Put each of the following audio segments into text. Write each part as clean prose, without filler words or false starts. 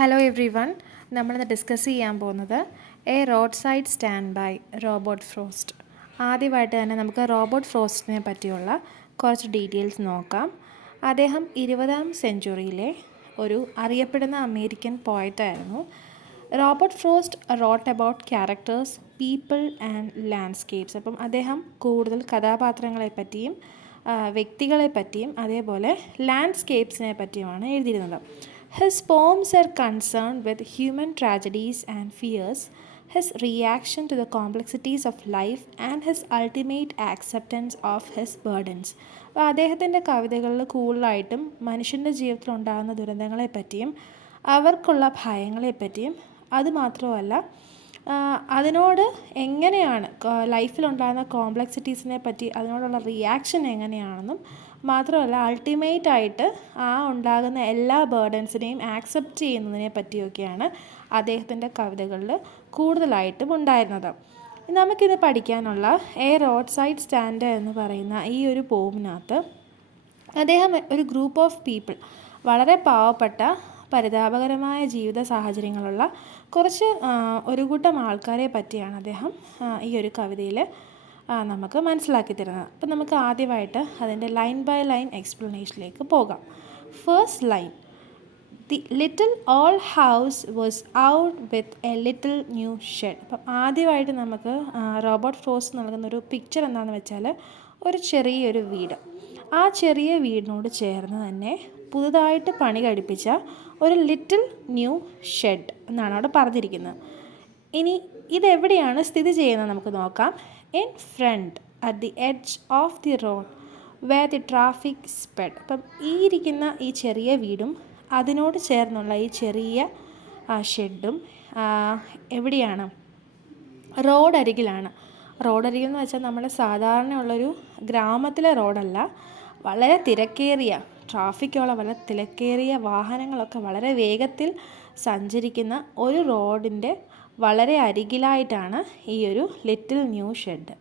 Hello everyone. നമ്മളിന്ന് discuss ചെയ്യാൻ പോകുന്നത് a road side stand by Robert Frost. ആദ്യമായിട്ട് തന്നെ നമുക്ക് റോബർട്ട് ഫ്രോസ്റ്റിനെ പറ്റിയുള്ള കുറച്ച് ഡീറ്റെയിൽസ് നോക്കാം. അദ്ദേഹം 20ാം സെഞ്ച്വറിയിലെ ഒരു അറിയപ്പെടുന്ന അമേരിക്കൻ പോയറ്റായിരുന്നു. Robert Frost wrote about characters, people and landscapes. അപ്പം അദ്ദേഹം കൂടുതൽ കഥാപാത്രങ്ങളെ പറ്റിയും വ്യക്തികളെ പറ്റിയും അതേപോലെ ലാൻഡ്സ്കേപ്സിനെ പറ്റിയുമാണ് എഴുതിയിരുന്നത്. His poems are concerned with human tragedies and fears, his reaction to the complexities of life and his ultimate acceptance of his burdens. അപ്പോൾ അദ്ദേഹത്തിൻ്റെ കവിതകളിൽ കൂടുതലായിട്ടും മനുഷ്യൻ്റെ ജീവിതത്തിൽ ഉണ്ടാകുന്ന ദുരന്തങ്ങളെപ്പറ്റിയും അവർക്കുള്ള ഭയങ്ങളെപ്പറ്റിയും അതുമാത്രമല്ല അതിനോട് എങ്ങനെയാണ് ലൈഫിലുണ്ടാകുന്ന കോംപ്ലക്സിറ്റീസിനെ പറ്റി അതിനോടുള്ള റിയാക്ഷൻ എങ്ങനെയാണെന്നും മാത്രമല്ല അൾട്ടിമേറ്റായിട്ട് ആ ഉണ്ടാകുന്ന എല്ലാ ബേർഡൻസിനെയും ആക്സെപ്റ്റ് ചെയ്യുന്നതിനെ പറ്റിയൊക്കെയാണ് അദ്ദേഹത്തിൻ്റെ കവിതകളിൽ കൂടുതലായിട്ടും ഉണ്ടായിരുന്നത്. നമുക്കിത് പഠിക്കാനുള്ള എ റോഡ് സൈഡ് സ്റ്റാൻഡ് എന്ന് പറയുന്ന ഈ ഒരു പോമിനകത്ത് അദ്ദേഹം ഒരു ഗ്രൂപ്പ് ഓഫ് പീപ്പിൾ, വളരെ പാവപ്പെട്ട പരിതാപകരമായ ജീവിത സാഹചര്യങ്ങളുള്ള ഒരു കൂട്ടം ആൾക്കാരെ പറ്റിയാണ് അദ്ദേഹം ഈ ഒരു കവിതയിൽ നമുക്ക് മനസ്സിലാക്കി തരുന്നത്. അപ്പം നമുക്ക് ആദ്യമായിട്ട് അതിൻ്റെ ലൈൻ ബൈ ലൈൻ എക്സ്പ്ലനേഷനിലേക്ക് പോകാം. First line, the little all house was out with a little new shed. അപ്പം ആദ്യമായിട്ട് നമുക്ക് റോബർട്ട് ഫ്രോസ്റ്റ് നൽകുന്നൊരു പിക്ചർ എന്താണെന്ന് വെച്ചാൽ ഒരു ചെറിയൊരു വീട്. ആ ചെറിയ വീടിനോട് ചേർന്ന് തന്നെ പുതുതായിട്ട് പണി കഴിപ്പിച്ച ഒരു ലിറ്റിൽ ന്യൂ ഷെഡ് എന്നാണ് അവിടെ പറഞ്ഞിരിക്കുന്നത്. ഇനി ഇതെവിടെയാണ് സ്ഥിതി ചെയ്യുന്നത് നമുക്ക് നോക്കാം. In front at the edge of the road where the traffic sped. അപ്പം ഈ ചെറിയ വീടും അതിനോട് ചേർന്നുള്ള ഈ ചെറിയ ഷെഡും എവിടെയാണ്? റോഡരികിലാണ്. റോഡരികിൽ എന്ന് വെച്ചാൽ നമ്മുടെ സാധാരണയുള്ളൊരു ഗ്രാമത്തിലെ റോഡല്ല, വളരെ തിരക്കേറിയ ട്രാഫിക്കുള്ള വളരെ തിരക്കേറിയ വാഹനങ്ങളൊക്കെ വളരെ വേഗത്തിൽ സഞ്ചരിക്കുന്ന ഒരു റോഡിൻ്റെ വളരെ അരികിലായിട്ടാണ് ഈ ഒരു ലിറ്റിൽ ന്യൂ ഷെഡ്.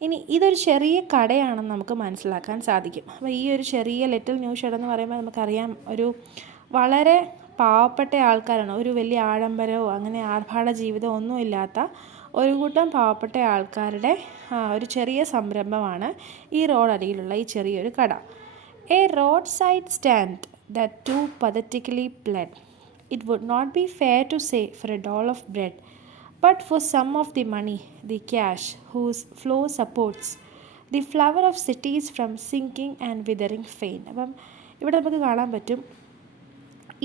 ഇനി ഇതൊരു ചെറിയ കടയാണെന്ന് നമുക്ക് മനസ്സിലാക്കാൻ സാധിക്കും. അപ്പോൾ ഈ ഒരു ചെറിയ ലിറ്റിൽ ന്യൂ ഷെഡ് എന്ന് പറയുമ്പോൾ നമുക്കറിയാം ഒരു വളരെ പാവപ്പെട്ട ആൾക്കാരാണ്. ഒരു വലിയ ആഡംബരമോ അങ്ങനെ ആർഭാട ജീവിതമോ ഒന്നുമില്ലാത്ത ഒരു കൂട്ടം പാവപ്പെട്ട ആൾക്കാരുടെ ഒരു ചെറിയ സംരംഭമാണ് ഈ റോഡരികിലുള്ള ഈ ചെറിയൊരു കട. A road side stand that too pathetically pled. It would not be fair to say for a doll of bread, but for some of the money, the cash, whose flow supports the flower of cities from sinking and withering fame. അപ്പം ഇവിടെ നമുക്ക് കാണാൻ പറ്റും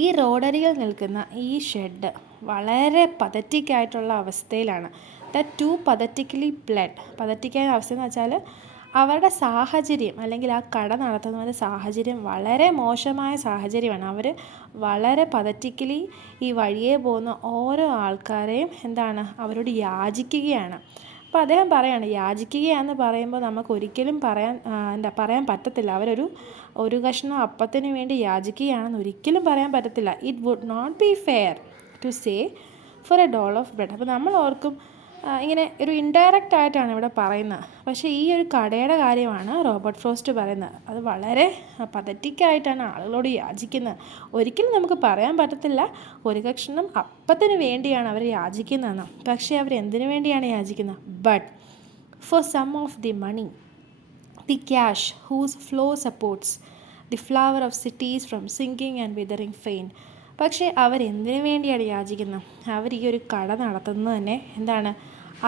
ഈ റോഡരികിൽ നിൽക്കുന്ന ഈ shed വളരെ പതറ്റിക്കായിട്ടുള്ള അവസ്ഥയിലാണ്. That too pathetically പ്ലെഡ്. പതറ്റിക്കായ അവസ്ഥ എന്ന് വെച്ചാൽ അവരുടെ സാഹചര്യം അല്ലെങ്കിൽ ആ കട നടത്തുന്നവരുടെ സാഹചര്യം വളരെ മോശമായ സാഹചര്യമാണ്. അവർ വളരെ പതറ്റിക്കലി ഈ വഴിയെ പോകുന്ന ഓരോ ആൾക്കാരെയും അവരോട് യാചിക്കുകയാണ്. അപ്പോൾ അദ്ദേഹം പറയാണ്, യാചിക്കുകയാണെന്ന് പറയുമ്പോൾ നമുക്ക് ഒരിക്കലും പറയാൻ പറ്റത്തില്ല. ഒരു കഷ്ണം അപ്പത്തിന് വേണ്ടി യാചിക്കുകയാണെന്ന് ഒരിക്കലും പറയാൻ പറ്റത്തില്ല. It would not be fair to say for a dole of bread. അപ്പോൾ നമ്മൾ ഓർക്കും ഇങ്ങനെ ഒരു ഇൻഡയറക്റ്റ് ആയിട്ടാണ് ഇവിടെ പറയുന്നത്. പക്ഷേ ഈ ഒരു കടയുടെ കാര്യമാണ് റോബർട്ട് ഫ്രോസ്റ്റ് പറയുന്നത്. അത് വളരെ പതറ്റിക്കായിട്ടാണ് ആളുകളോട് യാചിക്കുന്നത്. ഒരിക്കലും നമുക്ക് പറയാൻ പറ്റത്തില്ല ഒരു കഷ്ണം അപ്പത്തിന് വേണ്ടിയാണ് അവർ യാചിക്കുന്നതെന്ന്. പക്ഷേ അവരെന്തിനു വേണ്ടിയാണ് യാചിക്കുന്നത്? But for some of the money, the cash, whose flow supports the flower of cities from sinking and withering faint. പക്ഷേ അവരെന്തിനു വേണ്ടിയാണ് യാചിക്കുന്നത്? അവർ ഈ ഒരു കട നടത്തുന്നത് തന്നെ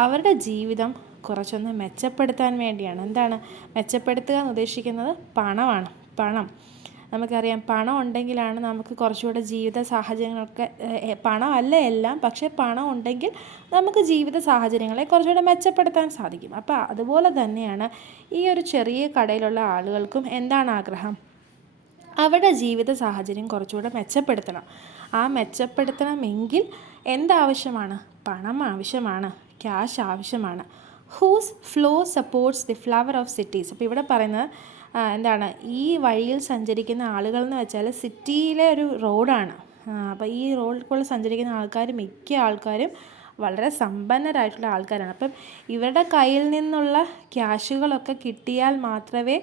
അവരുടെ ജീവിതം കുറച്ചൊന്ന് മെച്ചപ്പെടുത്താൻ വേണ്ടിയാണ്. മെച്ചപ്പെടുത്തുക എന്ന് ഉദ്ദേശിക്കുന്നത് പണമാണ്. പണം നമുക്കറിയാം, പണം ഉണ്ടെങ്കിലാണ് നമുക്ക് കുറച്ചുകൂടെ ജീവിത സാഹചര്യങ്ങളൊക്കെ, പണമല്ല എല്ലാം, പക്ഷേ പണം ഉണ്ടെങ്കിൽ നമുക്ക് ജീവിത സാഹചര്യങ്ങളെ കുറച്ചുകൂടെ മെച്ചപ്പെടുത്താൻ സാധിക്കും. അപ്പോൾ അതുപോലെ തന്നെയാണ് ഈ ഒരു ചെറിയ കടയിലുള്ള ആളുകൾക്കും ആഗ്രഹം? അവരുടെ ജീവിത സാഹചര്യം കുറച്ചുകൂടെ മെച്ചപ്പെടുത്തണം. ആ മെച്ചപ്പെടുത്തണമെങ്കിൽ എന്താവശ്യമാണ്? പണം ആവശ്യമാണ്, ക്യാഷ് ആവശ്യമാണ്. Whose flow supports the flower of cities. അപ്പോൾ ഇവിടെ പറയുന്നത് ഈ വഴിയിൽ സഞ്ചരിക്കുന്ന ആളുകൾ എന്ന് വെച്ചാൽ സിറ്റിയിലെ ഒരു റോഡാണ്. അപ്പോൾ ഈ റോഡിൽ കൂടെ സഞ്ചരിക്കുന്ന മിക്ക ആൾക്കാരും വളരെ സമ്പന്നരായിട്ടുള്ള ആൾക്കാരാണ്. അപ്പം ഇവരുടെ കയ്യിൽ നിന്നുള്ള ക്യാഷുകളൊക്കെ കിട്ടിയാൽ മാത്രമേ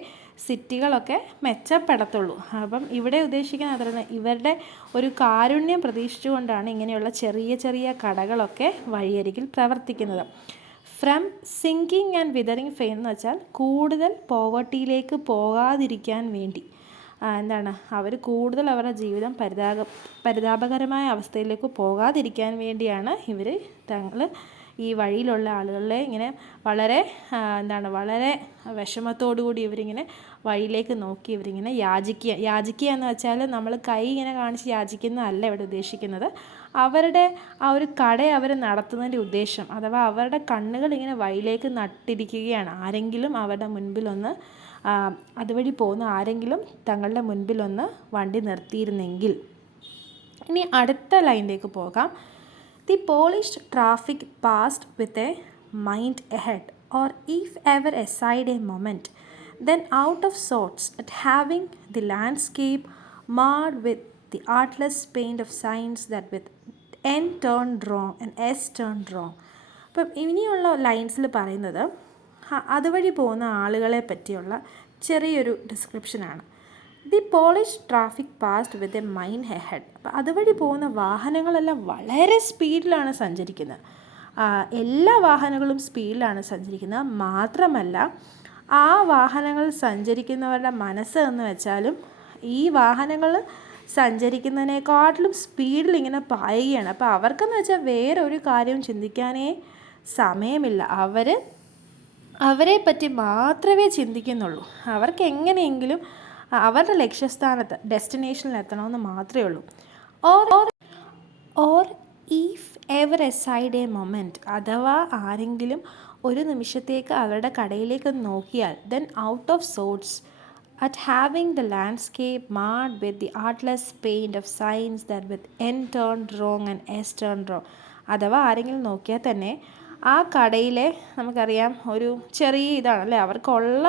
സിറ്റികളൊക്കെ മെച്ചപ്പെടത്തുള്ളൂ. അപ്പം ഇവിടെ ഉദ്ദേശിക്കുന്ന അതാണ്, ഇവരുടെ ഒരു കാരുണ്യം പ്രതീക്ഷിച്ചുകൊണ്ടാണ് ഇങ്ങനെയുള്ള ചെറിയ ചെറിയ കടകളൊക്കെ വഴിയരികിൽ പ്രവർത്തിക്കുന്നത്. From sinking and withering fame എന്ന് വെച്ചാൽ കൂടുതൽ പോവർട്ടിയിലേക്ക് പോകാതിരിക്കാൻ വേണ്ടി, എന്താണ്, അവർ കൂടുതൽ അവരുടെ ജീവിതം പരിതാപകരമായ അവസ്ഥയിലേക്ക് പോകാതിരിക്കാൻ വേണ്ടിയാണ് ഇവർ തങ്ങൾ ഈ വഴിയിലുള്ള ആളുകളെ ഇങ്ങനെ വളരെ വളരെ വിഷമത്തോടുകൂടി ഇവരിങ്ങനെ വഴിയിലേക്ക് നോക്കി ഇവരിങ്ങനെ യാചിക്കുക എന്ന് വെച്ചാൽ നമ്മൾ കൈ ഇങ്ങനെ കാണിച്ച് യാചിക്കുന്നതല്ല ഇവിടെ ഉദ്ദേശിക്കുന്നത്. അവരുടെ ആ ഒരു കട അവർ നടത്തുന്നതിൻ്റെ ഉദ്ദേശം, അഥവാ അവരുടെ കണ്ണുകൾ ഇങ്ങനെ വഴിയിലേക്ക് നട്ടിരിക്കുകയാണ്. ആരെങ്കിലും അവരുടെ മുൻപിലൊന്ന് അതുവഴി പോകുന്ന ആരെങ്കിലും തങ്ങളുടെ മുൻപിലൊന്ന് വണ്ടി നിർത്തിയിരുന്നെങ്കിൽ. ഇനി അടുത്ത ലൈനിലേക്ക് പോകാം. The polished traffic passed with a mind ahead, or if ever aside a moment, then out of sorts at having the landscape marred with the artless paint of signs that with N turned wrong and S turned wrong. അപ്പം ഇനിയുള്ള ലൈൻസിൽ പറയുന്നത് അതുവഴി പോകുന്ന ആളുകളെ പറ്റിയുള്ള ചെറിയൊരു ഡിസ്ക്രിപ്ഷനാണ്. The polished traffic passed with a mind head. അപ്പോൾ അതുവഴി പോകുന്ന വാഹനങ്ങളെല്ലാം വളരെ സ്പീഡിലാണ് സഞ്ചരിക്കുന്നത്. എല്ലാ വാഹനങ്ങളും സ്പീഡിലാണ് സഞ്ചരിക്കുന്നത്. മാത്രമല്ല ആ വാഹനങ്ങൾ സഞ്ചരിക്കുന്നവരുടെ മനസ്സ് എന്ന് വെച്ചാലും ഈ വാഹനങ്ങൾ സഞ്ചരിക്കുന്നതിനേക്കാട്ടിലും സ്പീഡിൽ ഇങ്ങനെ പായുകയാണ്. അപ്പോൾ അവർക്കെന്ന് വെച്ചാൽ വേറെ ഒരു കാര്യവും ചിന്തിക്കാനേ സമയമില്ല. അവരെ പറ്റി മാത്രമേ ചിന്തിക്കുന്നുള്ളൂ. അവർക്ക് എങ്ങനെയെങ്കിലും അവരുടെ ലക്ഷ്യസ്ഥാനത്ത് ഡെസ്റ്റിനേഷനിൽ എത്തണമെന്ന് മാത്രമേ ഉള്ളൂ. Or if ever aside A moment, അഥവാ ആരെങ്കിലും ഒരു നിമിഷത്തേക്ക് അവരുടെ കടയിലേക്ക് നോക്കിയാൽ, then out of sorts at having the landscape marred with the artless paint of signs that with N turned wrong and S turned wrong. അഥവാ ആരെങ്കിലും നോക്കിയാൽ തന്നെ ആ കടയിലെ, നമുക്കറിയാം ഒരു ചെറിയ ഇതാണല്ലേ, അവർക്കുള്ള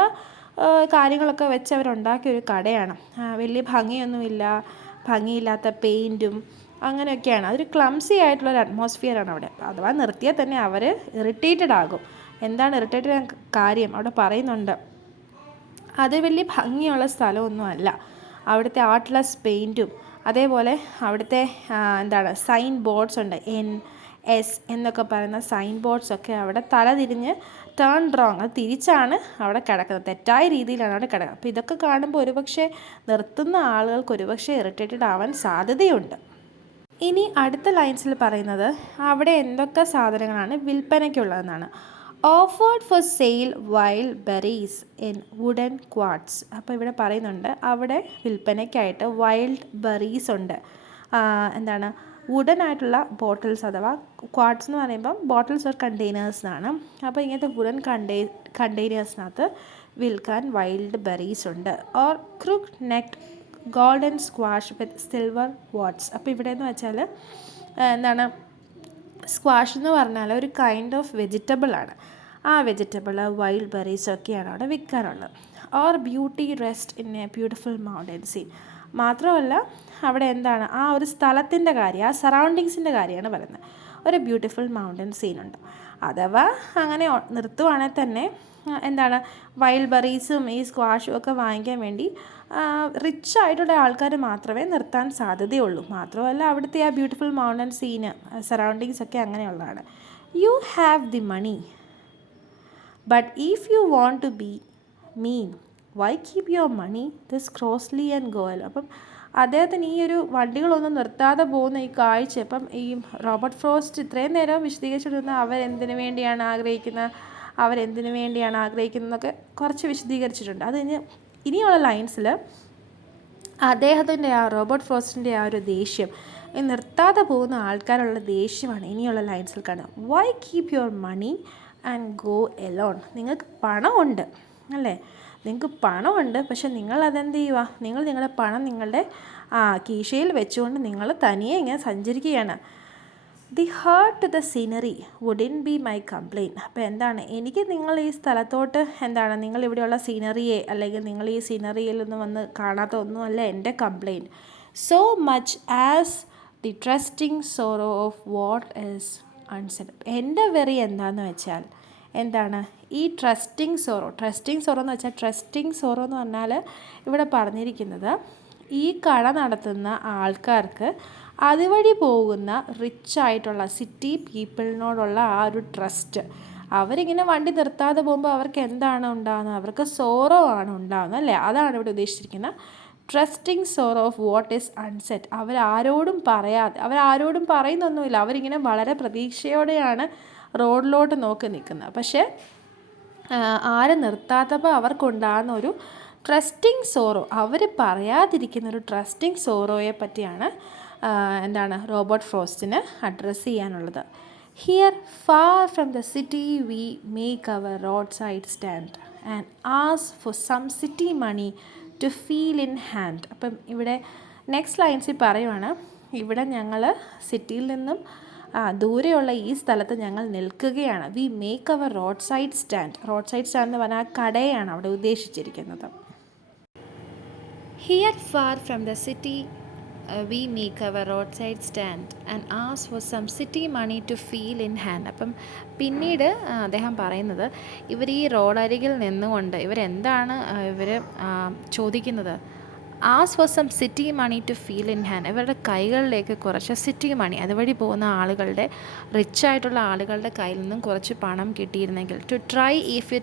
കാര്യങ്ങളൊക്കെ വെച്ച് അവരുണ്ടാക്കിയ ഒരു കടയാണ്. വലിയ ഭംഗിയില്ലാത്ത പെയിൻറ്റും അങ്ങനെയൊക്കെയാണ്. അതൊരു ക്ലംസി ആയിട്ടുള്ളൊരു അറ്റ്മോസ്ഫിയറാണ് അവിടെ. അഥവാ നിർത്തിയാൽ തന്നെ അവർ ഇറിറ്റേറ്റഡ് ആകും. എന്താണ് ഇറിറ്റേറ്റഡ് കാര്യം അവിടെ പറയുന്നുണ്ട്. അത് വലിയ ഭംഗിയുള്ള സ്ഥലമൊന്നും അല്ല. അവിടുത്തെ ആർട്ട്ലെസ് പെയിൻറ്റും അതേപോലെ അവിടുത്തെ സൈൻ ബോർഡ്സ് ഉണ്ട്, NS എന്നൊക്കെ പറയുന്ന സൈൻ ബോർഡ്സൊക്കെ അവിടെ തലതിരിഞ്ഞ് ടേൺ റോങ്, അത് തിരിച്ചാണ് അവിടെ കിടക്കുന്നത്, തെറ്റായ രീതിയിലാണ് അവിടെ കിടക്കുന്നത്. അപ്പോൾ ഇതൊക്കെ കാണുമ്പോൾ ഒരുപക്ഷെ നിർത്തുന്ന ആളുകൾക്ക് ഒരുപക്ഷെ ഇറിറ്റേറ്റഡ് ആവാൻ സാധ്യതയുണ്ട്. ഇനി അടുത്ത ലൈൻസിൽ പറയുന്നത് അവിടെ എന്തൊക്കെ സാധനങ്ങളാണ് വിൽപ്പനയ്ക്കുള്ളതെന്നാണ്. Offered for sale wild berries in wooden quarts. അപ്പോൾ ഇവിടെ പറയുന്നുണ്ട് അവിടെ വിൽപ്പനയ്ക്കായിട്ട് വൈൽഡ് ബെറീസ് ഉണ്ട്. വുഡൻ ആയിട്ടുള്ള ബോട്ടിൽസ്, അഥവാ ക്വാർട്സ് എന്ന് പറയുമ്പം ബോട്ടിൽസ് ഓർ കണ്ടെയ്നേഴ്സ് എന്നാണ്. അപ്പോൾ ഇങ്ങനത്തെ വുഡൻ കണ്ടെയ്നേഴ്സിനകത്ത് വിൽക്കാൻ വൈൽഡ് ബെറീസ് ഉണ്ട്. Or crook necked golden squash with silver warts. അപ്പോൾ ഇവിടെ എന്ന് വെച്ചാൽ സ്ക്വാഷ് എന്ന് പറഞ്ഞാൽ ഒരു കൈൻഡ് ഓഫ് വെജിറ്റബിളാണ്. ആ വെജിറ്റബിൾ വൈൽഡ് ബെറീസൊക്കെയാണ് അവിടെ വിൽക്കാനുള്ളത്. Or beauty rest in a beautiful mountain scene. മാത്രമല്ല അവിടെ ആ ഒരു സ്ഥലത്തിൻ്റെ കാര്യം, ആ സറൗണ്ടിങ്സിൻ്റെ കാര്യമാണ് പറയുന്നത്. ഒരു ബ്യൂട്ടിഫുൾ മൗണ്ടൻ സീനുണ്ട്. അഥവാ അങ്ങനെ നിർത്തുവാണെങ്കിൽ തന്നെ വൈൽഡ് ബെറീസും ഈ സ്ക്വാഷും ഒക്കെ വാങ്ങിക്കാൻ വേണ്ടി റിച്ച് ആയിട്ടുള്ള ആൾക്കാർ മാത്രമേ നിർത്താൻ സാധ്യതയുള്ളൂ. മാത്രമല്ല അവിടുത്തെ ആ ബ്യൂട്ടിഫുൾ മൗണ്ടൻ സീന്, സറൗണ്ടിങ്സ് ഒക്കെ അങ്ങനെയുള്ളതാണ്. You have the money but if you want to be mean why keep your money this crossly and goal. അപ്പം അദ്ദേഹത്തിന് ഈ ഒരു വണ്ടികളൊന്നും നിർത്താതെ പോകുന്ന ഈ കാഴ്ച, ഇപ്പം ഈ റോബർട്ട് ഫ്രോസ്റ്റ് ഇത്രയും നേരം വിശദീകരിച്ചിരുന്ന അവരെന്തിനു വേണ്ടിയാണ് ആഗ്രഹിക്കുന്നതൊക്കെ കുറച്ച് വിശദീകരിച്ചിട്ടുണ്ട്. അത് ഇനിയുള്ള ലൈൻസിൽ അദ്ദേഹത്തിൻ്റെ റോബർട്ട് ഫ്രോസ്റ്റിൻ്റെ ഒരു ദേഷ്യം, നിർത്താതെ പോകുന്ന ആൾക്കാരുള്ള ദേഷ്യമാണ് ഇനിയുള്ള ലൈൻസിൽ കാണുക. Why keep your money and go alone. നിങ്ങൾക്ക് പണമുണ്ട് അല്ലേ, നിങ്ങൾക്ക് പണമുണ്ട്, പക്ഷെ നിങ്ങൾ അതെന്ത് ചെയ്യുക, നിങ്ങളുടെ പണം നിങ്ങളുടെ കീശയിൽ വെച്ചുകൊണ്ട് നിങ്ങൾ തനിയെ ഇങ്ങനെ സഞ്ചരിക്കുകയാണ്. The hurt to the scenery wouldn't be my complaint. അപ്പോൾ എനിക്ക് നിങ്ങൾ ഈ സ്ഥലത്തോട്ട് നിങ്ങൾ ഇവിടെയുള്ള സീനറിയെ അല്ലെങ്കിൽ നിങ്ങൾ ഈ സീനറിയിലൊന്നും വന്ന് കാണാത്ത ഒന്നുമല്ല എൻ്റെ complaint. So much as the trusting sorrow of what is unsaid. എൻ്റെ വെറി എന്താണെന്ന് വെച്ചാൽ എന്താണ് ഈ ട്രസ്റ്റിംഗ് സോറോ എന്ന് വെച്ചാൽ ട്രസ്റ്റിംഗ് സോറോ എന്ന് പറഞ്ഞാൽ ഇവിടെ പറഞ്ഞിരിക്കുന്നത് ഈ കട നടത്തുന്ന ആൾക്കാർക്ക് അതുവഴി പോകുന്ന റിച്ചായിട്ടുള്ള സിറ്റി പീപ്പിളിനോടുള്ള ആ ഒരു ട്രസ്റ്റ്. അവരിങ്ങനെ വണ്ടി നിർത്താതെ പോകുമ്പോൾ അവർക്ക് എന്താണ് ഉണ്ടാകുന്നത്? അവർക്ക് സോറോ ആണ് ഉണ്ടാകുന്നത് അല്ലേ? അതാണ് ഇവിടെ ഉദ്ദേശിച്ചിരിക്കുന്നത്. Trusting sorrow of what is unsaid. അവരാരോടും പറയുന്നൊന്നുമില്ല. അവരിങ്ങനെ വളരെ പ്രതീക്ഷയോടെയാണ് റോഡിലോട്ട് നോക്കി നിൽക്കുന്നത്. പക്ഷേ ആരും നിർത്താത്തപ്പോൾ അവർക്കുണ്ടാകുന്ന ഒരു ട്രസ്റ്റിംഗ് സോറോ, അവർ പറയാതിരിക്കുന്ന ഒരു ട്രസ്റ്റിംഗ് സോറോയെ പറ്റിയാണ് എന്താണ് റോബർട്ട് ഫ്രോസ്റ്റിന് അഡ്രസ്സ് ചെയ്യാനുള്ളത്. Here far from the city we make our road side stand and ask for some city money to feel in hand. അപ്പം ഇവിടെ നെക്സ്റ്റ് ലൈൻസിൽ പറയുവാണ്, ഇവിടെ ഞങ്ങൾ സിറ്റിയിൽ നിന്നും ദൂരെയുള്ള ഈ സ്ഥലത്ത് ഞങ്ങൾ നിൽക്കുകയാണ്. We make our road side stand. Road side stand എന്ന് പറഞ്ഞാൽ ആ കടയാണ് അവിടെ ഉദ്ദേശിച്ചിരിക്കുന്നത്. Here far from the city we make our road side stand and ask for some city money to feel in hand. അപ്പം പിന്നീട് അദ്ദേഹം പറയുന്നത്, ഇവർ ഈ റോഡരികിൽ നിന്നുകൊണ്ട് ഇവരെന്താണ് ചോദിക്കുന്നത്? Ask for some city money to feel in hand. ഇവരുടെ കൈകളിലേക്ക് കുറച്ച് സിറ്റി മണി, അതുവഴി പോകുന്ന ആളുകളുടെ റിച്ചായിട്ടുള്ള ആളുകളുടെ കയ്യിൽ നിന്നും കുറച്ച് പണം കിട്ടിയിരുന്നെങ്കിൽ, to try if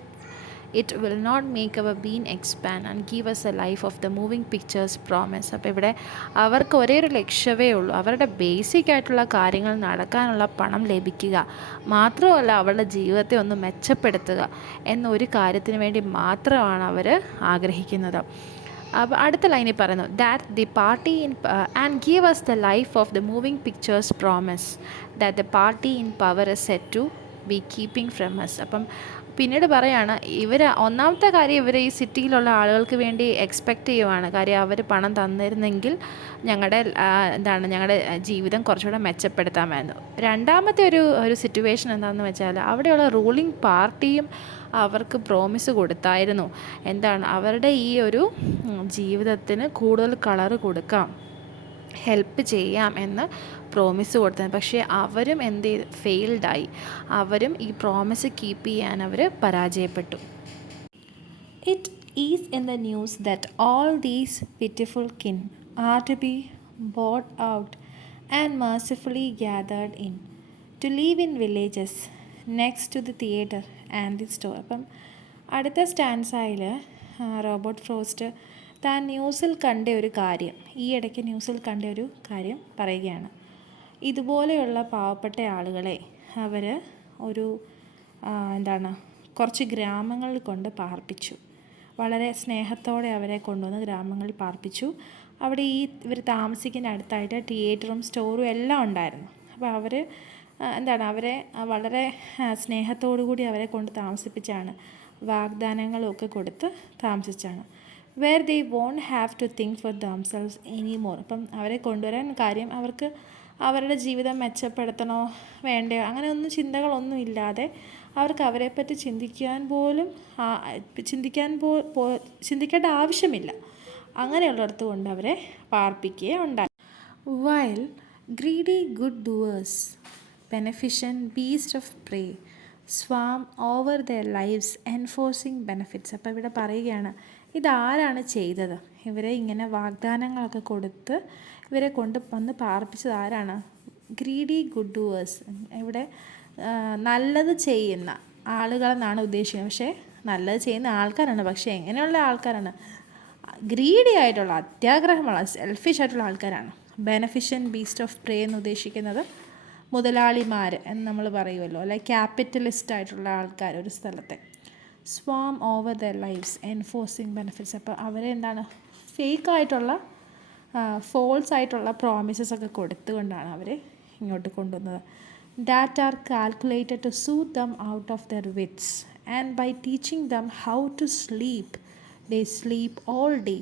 it will not make our being expand and give us a life of the moving pictures promise. അപ്പോൾ ഇവിടെ അവർക്ക് ഒരേ ഒരു ലക്ഷ്യമേ ഉള്ളൂ, അവരുടെ ബേസിക് ആയിട്ടുള്ള കാര്യങ്ങൾ നടക്കാനുള്ള പണം ലഭിക്കുക, മാത്രമല്ല അവരുടെ ജീവിതത്തെ ഒന്ന് മെച്ചപ്പെടുത്തുക എന്നൊരു കാര്യത്തിന് വേണ്ടി മാത്രമാണ് അവർ ആഗ്രഹിക്കുന്നത്. അപ്പോൾ അടുത്ത ലൈനിൽ പറയുന്നു, that the party in and give us the life of the moving pictures promise that the party in power is set to be keeping from us. അപ്പം പിന്നീട് പറയാണ്, ഒന്നാമത്തെ കാര്യം ഇവർ ഈ സിറ്റിയിലുള്ള ആളുകൾക്ക് വേണ്ടി എക്സ്പെക്റ്റ് ചെയ്യുവാണ്. കാര്യം അവർ പണം തന്നിരുന്നെങ്കിൽ ഞങ്ങളുടെ ജീവിതം കുറച്ചുകൂടെ മെച്ചപ്പെടുത്താമായിരുന്നു. രണ്ടാമത്തെ ഒരു സിറ്റുവേഷൻ എന്താണെന്ന് വെച്ചാൽ, അവിടെയുള്ള റൂളിംഗ് പാർട്ടിയും അവർക്ക് പ്രോമിസ് കൊടുത്തായിരുന്നു. അവരുടെ ഈ ഒരു ജീവിതത്തിന് കൂടുതൽ കളറ് കൊടുക്കാം, ഹെൽപ്പ് ചെയ്യാം എന്ന് പ്രോമിസ് കൊടുത്തത്. പക്ഷേ അവരും ഫെയിൽഡായി. അവരും ഈ പ്രോമിസ് കീപ്പ് ചെയ്യാൻ അവർ പരാജയപ്പെട്ടു. It is in the news that all these pitiful kin are to be bought out and mercifully gathered in to live in villages next to the theatre and the store. അപ്പം അടുത്ത സ്റ്റാൻസായിൽ Robert frost താൻ ന്യൂസിൽ കണ്ട ഒരു കാര്യം, ഈ ഇടയ്ക്ക് ന്യൂസിൽ കണ്ട ഒരു കാര്യം പറയുകയാണ്. ഇതുപോലെയുള്ള പാവപ്പെട്ട ആളുകളെ അവർ കുറച്ച് ഗ്രാമങ്ങളിൽ കൊണ്ട് പാർപ്പിച്ചു. വളരെ സ്നേഹത്തോടെ അവരെ കൊണ്ടുവന്ന് ഗ്രാമങ്ങളിൽ പാർപ്പിച്ചു. അവിടെ ഇവർ താമസിക്കുന്ന അടുത്തായിട്ട് തിയേറ്ററും സ്റ്റോറും എല്ലാം ഉണ്ടായിരുന്നു. അപ്പോൾ അവരെ വളരെ സ്നേഹത്തോടു കൂടി അവരെ കൊണ്ട് താമസിപ്പിച്ചാണ്, വാഗ്ദാനങ്ങളൊക്കെ കൊടുത്ത് താമസിച്ചാണ്. Where they won't have to think for themselves any more. അപ്പം അവരെ കൊണ്ടുവരാൻ കാര്യം അവർക്ക് അവരുടെ ജീവിതം മെച്ചപ്പെടുത്തണോ വേണ്ടയോ അങ്ങനെയൊന്നും ചിന്തകളൊന്നും ഇല്ലാതെ അവർക്ക് അവരെപ്പറ്റി ചിന്തിക്കേണ്ട ആവശ്യമില്ല. അങ്ങനെയുള്ളിടത്ത് കൊണ്ട് അവരെ പാർപ്പിക്കുകയുണ്ടായി. While greedy good doers beneficent beast of prey swarm over their lives enforcing benefits. അപ്പോൾ ഇവിടെ പറയുകയാണ്, ഇതാരാണ് ചെയ്തത്? ഇവരെ ഇങ്ങനെ വാഗ്ദാനങ്ങളൊക്കെ കൊടുത്ത് ഇവരെ വന്ന് പാർപ്പിച്ചത് ആരാണ്? Greedy good doers. ഇവിടെ നല്ലത് ചെയ്യുന്ന ആളുകളെന്നാണ് ഉദ്ദേശിക്കുന്നത്. പക്ഷേ നല്ലത് ചെയ്യുന്ന ആൾക്കാരാണ്. പക്ഷേ എങ്ങനെയുള്ള ആൾക്കാരാണ്? ഗ്രീഡി ആയിട്ടുള്ള, അത്യാഗ്രഹമുള്ള, സെൽഫിഷ് ആയിട്ടുള്ള ആൾക്കാരാണ്. ബെനഫിഷ്യൻറ്റ് ബീസ്റ്റ് ഓഫ് പ്രേ എന്ന് ഉദ്ദേശിക്കുന്നത് മുതലാളിമാർ എന്ന് നമ്മൾ പറയുമല്ലോ, അല്ലെ ക്യാപിറ്റലിസ്റ്റ് ആയിട്ടുള്ള ആൾക്കാർ ഒരു സ്ഥലത്തെ. Swarm over the lives enforcing benefits. അപ്പോൾ അവരെ ഫേക്കായിട്ടുള്ള ഫോൾസ് ആയിട്ടുള്ള പ്രോമിസസ് ഒക്കെ കൊടുത്തുകൊണ്ടാണ് അവരെ ഇങ്ങോട്ട് കൊണ്ടുവന്നത്. That are calculated to soothe them out of their wits and by teaching them how to sleep they sleep all day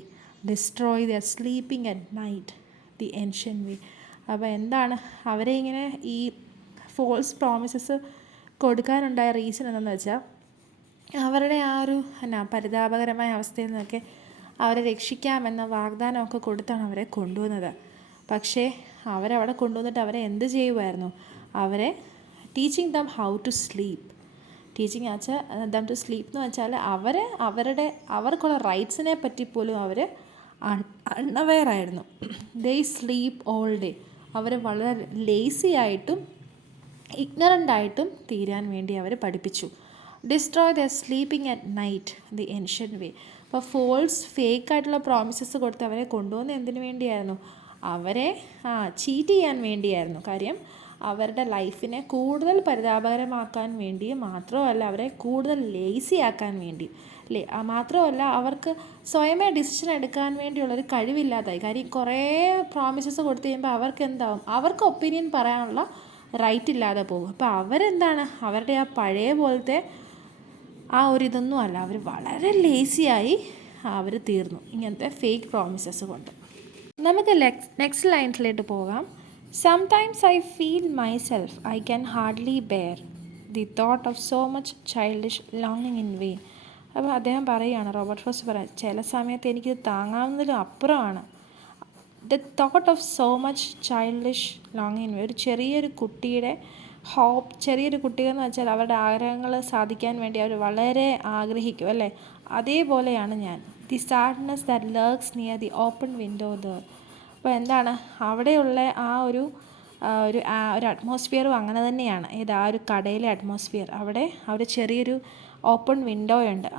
destroy their sleeping at night the ancient way. അപ്പോൾ അവരെ ഇങ്ങനെ ഈ false promises കൊടുക്കാനുണ്ടായ reason എന്താണെന്ന് വെച്ചാൽ, അവരുടെ ആ ഒരു പരിതാപകരമായ അവസ്ഥയിൽ നിന്നൊക്കെ അവരെ രക്ഷിക്കാമെന്ന വാഗ്ദാനമൊക്കെ കൊടുത്താണ് അവരെ കൊണ്ടുവന്നത്. പക്ഷേ അവരവിടെ കൊണ്ടുവന്നിട്ട് അവരെ എന്ത് ചെയ്യുമായിരുന്നു? അവരെ teaching them how to sleep. Teaching വെച്ചാൽ ദം ടു സ്ലീപ്പ് എന്ന് വെച്ചാൽ അവർക്കുള്ള റൈറ്റ്സിനെ പറ്റി പോലും അവർ അൺഅവെയർ ആയിരുന്നു. They sleep all day. അവർ വളരെ ലേസി ആയിട്ടും ഇഗ്നറൻ്റ് ആയിട്ടും തീരാൻ വേണ്ടി അവർ പഠിപ്പിച്ചു. Destroy the sleeping at night the ancient way. അപ്പോൾ ഫേക്ക് ആയിട്ടുള്ള പ്രോമിസസ് കൊടുത്ത് അവരെ കൊണ്ടുപോകുന്ന എന്തിനു വേണ്ടിയായിരുന്നു? അവരെ ചീറ്റ് ചെയ്യാൻ വേണ്ടിയായിരുന്നു. കാര്യം അവരുടെ ലൈഫിനെ കൂടുതൽ പരിതാപകരമാക്കാൻ വേണ്ടി മാത്രമല്ല, അവരെ കൂടുതൽ ലേസി ആക്കാൻ വേണ്ടി മാത്രമല്ല, അവർക്ക് സ്വയമേ ഡിസിഷൻ എടുക്കാൻ വേണ്ടിയുള്ളൊരു കഴിവില്ലാതായി. കാര്യം കുറേ പ്രോമിസസ് കൊടുത്തു കഴിയുമ്പോൾ അവർക്ക് എന്താവും? അവർക്ക് ഒപ്പീനിയൻ പറയാനുള്ള റൈറ്റ് ഇല്ലാതെ പോകും. അപ്പോൾ അവരെന്താണ്, അവരുടെ ആ പഴയ പോലത്തെ ആ ഒരിതൊന്നും അല്ല, അവർ വളരെ ലേസിയായി അവർ തീർന്നു ഇങ്ങനത്തെ ഫേക്ക് പ്രോമിസസ് കൊണ്ട്. നമുക്ക് നെക്സ്റ്റ് ലൈൻസിലേക്ക് പോകാം. Sometimes I feel myself I can hardly bear the thought of so much childish ലോങ്ങിങ് ഇൻ വെയിൻ. അപ്പോൾ അദ്ദേഹം പറയുകയാണ്, റോബർട്ട് ഫ്രോസ്റ്റ് പറയാം, ചില സമയത്ത് എനിക്കിത് താങ്ങാവുന്നതിലും അപ്പുറമാണ്. The thought of so much childish ലോങ്ങിങ് ഇൻ വെയിൻ. ഒരു ചെറിയൊരു കുട്ടിയുടെ ചെറിയൊരു കുട്ടികളെന്ന് വെച്ചാൽ അവരുടെ ആഗ്രഹങ്ങൾ സാധിക്കാൻ വേണ്ടി അവർ വളരെ ആഗ്രഹിക്കും അല്ലേ? അതേപോലെയാണ് ഞാൻ. The sadness that lurks near the open window there. അപ്പോൾ എന്താണ് അവിടെയുള്ള ആ ഒരു അറ്റ്മോസ്ഫിയറും അങ്ങനെ തന്നെയാണ്. ആ ഒരു കടയിലെ അറ്റ്മോസ്ഫിയർ, അവിടെ ചെറിയൊരു ഓപ്പൺ വിൻഡോ ഉണ്ട്.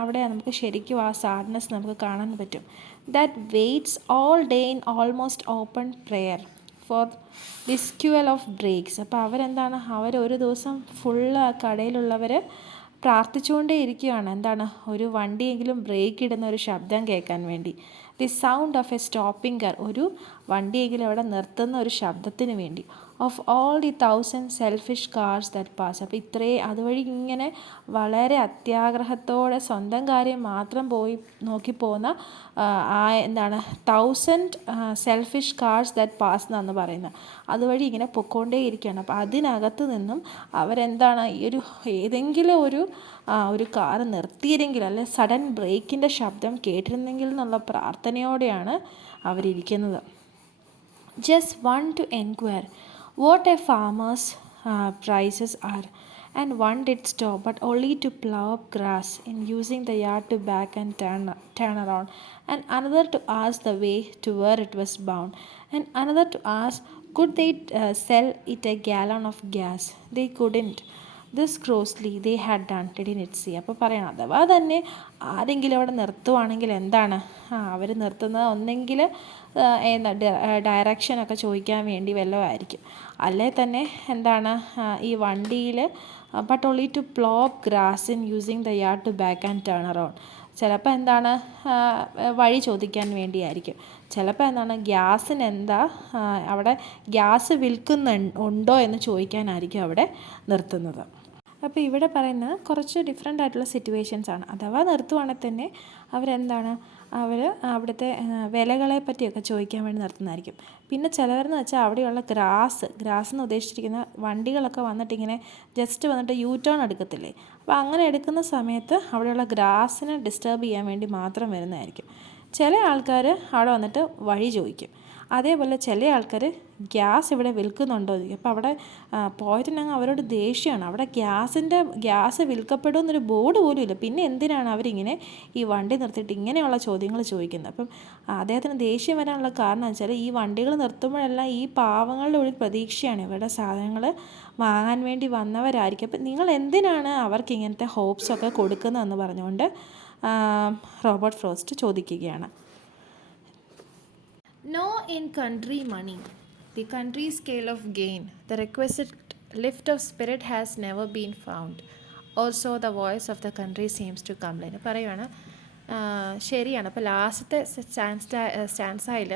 അവിടെ നമുക്ക് ശരിക്കും ആ സാഡ്നെസ് നമുക്ക് കാണാൻ പറ്റും. That waits all day in almost open prayer for ഡിസ്ക്യുവൽ ഓഫ് ബ്രേക്സ്. അപ്പോൾ അവരൊരു ദിവസം ഫുള്ള് ആ കടയിലുള്ളവർ പ്രാർത്ഥിച്ചുകൊണ്ടേ ഇരിക്കുകയാണ്. ഒരു വണ്ടിയെങ്കിലും ബ്രേക്ക് ഇടുന്ന ഒരു ശബ്ദം കേൾക്കാൻ വേണ്ടി. The sound of A stopping car. ഒരു വണ്ടിയെങ്കിലും അവിടെ നിർത്തുന്ന ഒരു ശബ്ദത്തിന് വേണ്ടി. Of all the 1000 selfish cars that pass. അപ്പോൾ അതുവഴി ഇങ്ങനെ വളരെ അത്യാഗ്രഹത്തോടെ സ്വന്തം കാര്യം മാത്രം നോക്കി പോകുന്ന 1000 സെൽഫിഷ് കാർസ് ദാറ്റ് പാസ് എന്നാണ് പറയുന്നത്. അതുവഴി ഇങ്ങനെ പൊക്കോണ്ടേ ഇരിക്കുകയാണ്. അപ്പോൾ അതിനകത്ത് നിന്നും ഏതെങ്കിലും ഒരു കാറ് നിർത്തിയിരുന്നെങ്കിൽ, അല്ലെ സഡൻ ബ്രേക്കിൻ്റെ ശബ്ദം കേട്ടിരുന്നെങ്കിൽ എന്നുള്ള പ്രാർത്ഥനയോടെയാണ് അവരിയ്ക്കുന്നത്. Just one to enquire what a farmer's prices are, and one did stop, but only to plow up grass in using the yard to back and turn around, and another to ask the way to where it was bound, and another to ask could they sell it a gallon of gas. They couldn't. This grossly they had done, didn't it see. അപ്പോൾ പറയണം, അഥവാ തന്നെ ആരെങ്കിലും അവിടെ നിർത്തുവാണെങ്കിൽ അവർ നിർത്തുന്നത് ഒന്നെങ്കിൽ ഡയറക്ഷനൊക്കെ ചോദിക്കാൻ വേണ്ടി വല്ലതുമായിരിക്കും, അല്ലേ തന്നെ ഈ വണ്ടിയിൽ but only to plough up grass in using the yard to back and turn around. ചിലപ്പോൾ വഴി ചോദിക്കാൻ വേണ്ടിയായിരിക്കും. ചിലപ്പോൾ ഗ്യാസിന് അവിടെ ഗ്യാസ് വിൽക്കുന്നുണ്ടോ എന്ന് ചോദിക്കാനായിരിക്കും അവിടെ നിർത്തുന്നത്. അപ്പോൾ ഇവിടെ പറയുന്നത് കുറച്ച് ഡിഫറെൻ്റ് ആയിട്ടുള്ള സിറ്റുവേഷൻസ് ആണ്. അഥവാ നിർത്തുവാണെങ്കിൽ തന്നെ അവർ അവിടുത്തെ വിലകളെ പറ്റിയൊക്കെ ചോദിക്കാൻ വേണ്ടി നിർത്തുന്നതായിരിക്കും. പിന്നെ ചിലവരെന്ന് വെച്ചാൽ അവിടെയുള്ള ഗ്രാസ് എന്ന് ഉദ്ദേശിച്ചിരിക്കുന്ന വണ്ടികളൊക്കെ വന്നിട്ടിങ്ങനെ ജസ്റ്റ് വന്നിട്ട് യൂ ടേൺ എടുക്കത്തില്ലേ, അപ്പോൾ അങ്ങനെ എടുക്കുന്ന സമയത്ത് അവിടെയുള്ള ഗ്രാസിനെ ഡിസ്റ്റർബ് ചെയ്യാൻ വേണ്ടി മാത്രം വരുന്നതായിരിക്കും. ചില ആൾക്കാർ അവിടെ വന്നിട്ട് വഴി ചോദിക്കും. അതേപോലെ ചില ആൾക്കാർ ഗ്യാസ് ഇവിടെ വിൽക്കുന്നുണ്ടോ എന്ന് ചോദിക്കും. അപ്പോൾ അവിടെ പോയിട്ടുണ്ടെങ്കിൽ അവരോട് ദേഷ്യമാണ്. അവിടെ ഗ്യാസ് വിൽക്കപ്പെടുമെന്നൊരു ബോർഡ് പോലും ഇല്ല. പിന്നെ എന്തിനാണ് അവരിങ്ങനെ ഈ വണ്ടി നിർത്തിയിട്ട് ഇങ്ങനെയുള്ള ചോദ്യങ്ങൾ ചോദിക്കുന്നത്? അപ്പം അദ്ദേഹത്തിന് ദേഷ്യം വരാനുള്ള കാരണം വെച്ചാൽ ഈ വണ്ടികൾ നിർത്തുമ്പോഴെല്ലാം ഈ പാവങ്ങളുടെ ഒരു പ്രതീക്ഷയാണ് ഇവരുടെ സാധനങ്ങൾ വാങ്ങാൻ വേണ്ടി വന്നവരായിരിക്കും. അപ്പം നിങ്ങൾ എന്തിനാണ് അവർക്ക് ഇങ്ങനത്തെ ഹോപ്സൊക്കെ കൊടുക്കുന്നതെന്ന് പറഞ്ഞുകൊണ്ട് റോബർട്ട് ഫ്രോസ്റ്റ് ചോദിക്കുകയാണ്. No in country money, the country scale of gain, the requisite lift of spirit has never been found, or so the voice of the country seems to complain. പറയുവാണ്, ശരിയാണ്. അപ്പോൾ ലാസ്റ്റത്തെ സ്റ്റാൻസായിൽ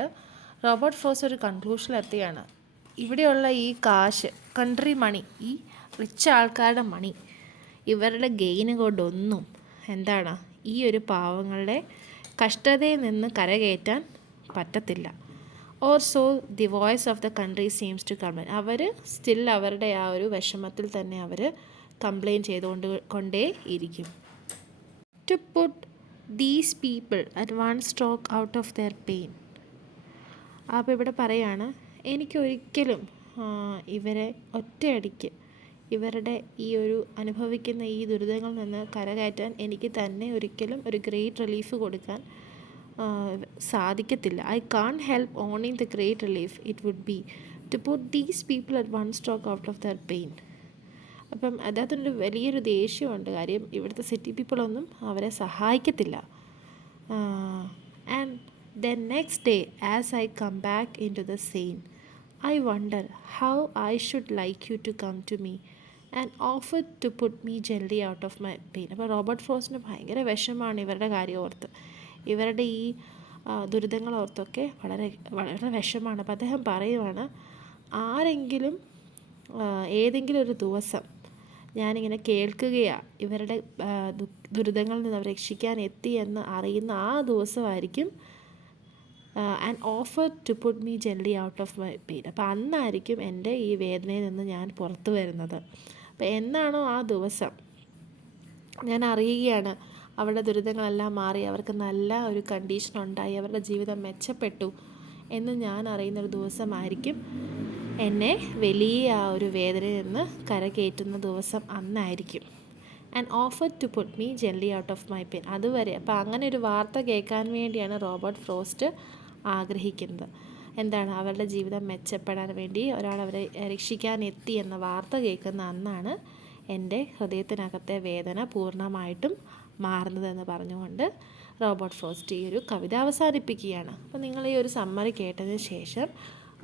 റോബർട്ട് ഫ്രോസ്റ്റ് ഒരു കൺക്ലൂഷനിലെത്തിയാണ്. ഇവിടെയുള്ള ഈ കാശ്, country മണി, ഈ rich ആൾക്കാരുടെ മണി, ഇവരുടെ ഗെയിന് കൊണ്ടൊന്നും ഈ ഒരു പാവങ്ങളുടെ കഷ്ടതയിൽ നിന്ന് കരകയറ്റാൻ പറ്റത്തില്ല. Or so the voice of the country seems to complain. അവർ സ്റ്റിൽ അവരുടെ ആ ഒരു വിഷമത്തിൽ തന്നെ അവർ കംപ്ലെയിൻ കൊണ്ടേ ഇരിക്കും. To put these people at one stroke out of their pain. അപ്പോൾ ഇവിടെ പറയാണ്, എനിക്കൊരിക്കലും ഇവരെ ഒറ്റയടിക്ക് ഇവരുടെ ഈ ഒരു അനുഭവിക്കുന്ന ഈ ദുരിതങ്ങളിൽ നിന്ന് കരകയറ്റാൻ എനിക്ക് തന്നെ ഒരിക്കലും ഒരു ഗ്രേറ്റ് റിലീഫ് കൊടുക്കാൻ സാധിക്കത്തില്ല. I can't help owning the great relief it would be to put these people at one stroke out of there pain. അപ്പം അതിനകത്തൊരു വലിയൊരു ദേഷ്യമുണ്ട്. കാര്യം ഇവിടുത്തെ സിറ്റി പീപ്പിളൊന്നും അവരെ സഹായിക്കത്തില്ല. And then next day as I come back in to the Zain I wonder how I should like you to come to me and offer to put me gently out of my pain. അപ്പോൾ Robert ഫ്രോസ്റ്റിന് ഭയങ്കര വിഷമമാണ് ഇവരുടെ കാര്യം ഓർത്ത്, ഇവരുടെ ഈ ദുരിതങ്ങൾ ഓർത്തൊക്കെ വളരെ വളരെ വിഷമമാണ്. അപ്പോൾ അദ്ദേഹം പറയുവാണ്, ആരെങ്കിലും ഏതെങ്കിലും ഒരു ദിവസം ഞാനിങ്ങനെ കേൾക്കുകയാണ് ഇവരുടെ ദുരിതങ്ങളിൽ നിന്ന് അവർ രക്ഷിക്കാൻ എത്തി എന്ന് അറിയുന്ന ആ ദിവസമായിരിക്കും and offer to put me gently out of my pain. അപ്പോൾ അന്നായിരിക്കും എൻ്റെ ഈ വേദനയിൽ നിന്ന് ഞാൻ പുറത്തു വരുന്നത്. അപ്പോൾ എന്നാണോ ആ ദിവസം ഞാൻ അറിയുകയാണ് അവരുടെ ദുരിതങ്ങളെല്ലാം മാറി അവർക്ക് നല്ല ഒരു കണ്ടീഷൻ ഉണ്ടായി, അവരുടെ ജീവിതം മെച്ചപ്പെട്ടു എന്ന് ഞാൻ അറിയുന്നൊരു ദിവസമായിരിക്കും എന്നെ വലിയ ആ ഒരു വേദനയിൽ നിന്ന് കരകയറ്റുന്ന ദിവസം അന്നായിരിക്കും. And offer to put me gently out of my pain. അതുവരെ അപ്പോൾ അങ്ങനെ ഒരു വാർത്ത കേൾക്കാൻ വേണ്ടിയാണ് റോബർട്ട് ഫ്രോസ്റ്റ് ആഗ്രഹിക്കുന്നത്. എന്താണ്, അവരുടെ ജീവിതം മെച്ചപ്പെടാൻ വേണ്ടി ഒരാൾ അവരെ രക്ഷിക്കാൻ എത്തി എന്ന വാർത്ത കേൾക്കുന്ന അന്നാണ് എൻ്റെ ഹൃദയത്തിനകത്തെ വേദന പൂർണ്ണമായിട്ടും മാറുന്നതെന്ന് പറഞ്ഞുകൊണ്ട് റോബർട്ട് ഫ്രോസ്റ്റ് ഈ ഒരു കവിത അവസാനിപ്പിക്കുകയാണ്. അപ്പോൾ നിങ്ങൾ ഈ ഒരു സമ്മറി കേട്ടതിന് ശേഷം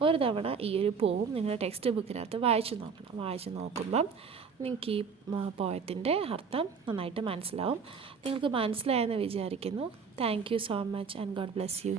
ഒരു തവണ ഈ ഒരു പോവും നിങ്ങളുടെ ടെക്സ്റ്റ് ബുക്കിനകത്ത് വായിച്ചു നോക്കണം. വായിച്ചു നോക്കുമ്പം നിങ്ങൾക്ക് ഈ പോയത്തിൻ്റെ അർത്ഥം നന്നായിട്ട് മനസ്സിലാവും. നിങ്ങൾക്ക് മനസ്സിലായെന്ന് വിചാരിക്കുന്നു. Thank you so much and God bless you.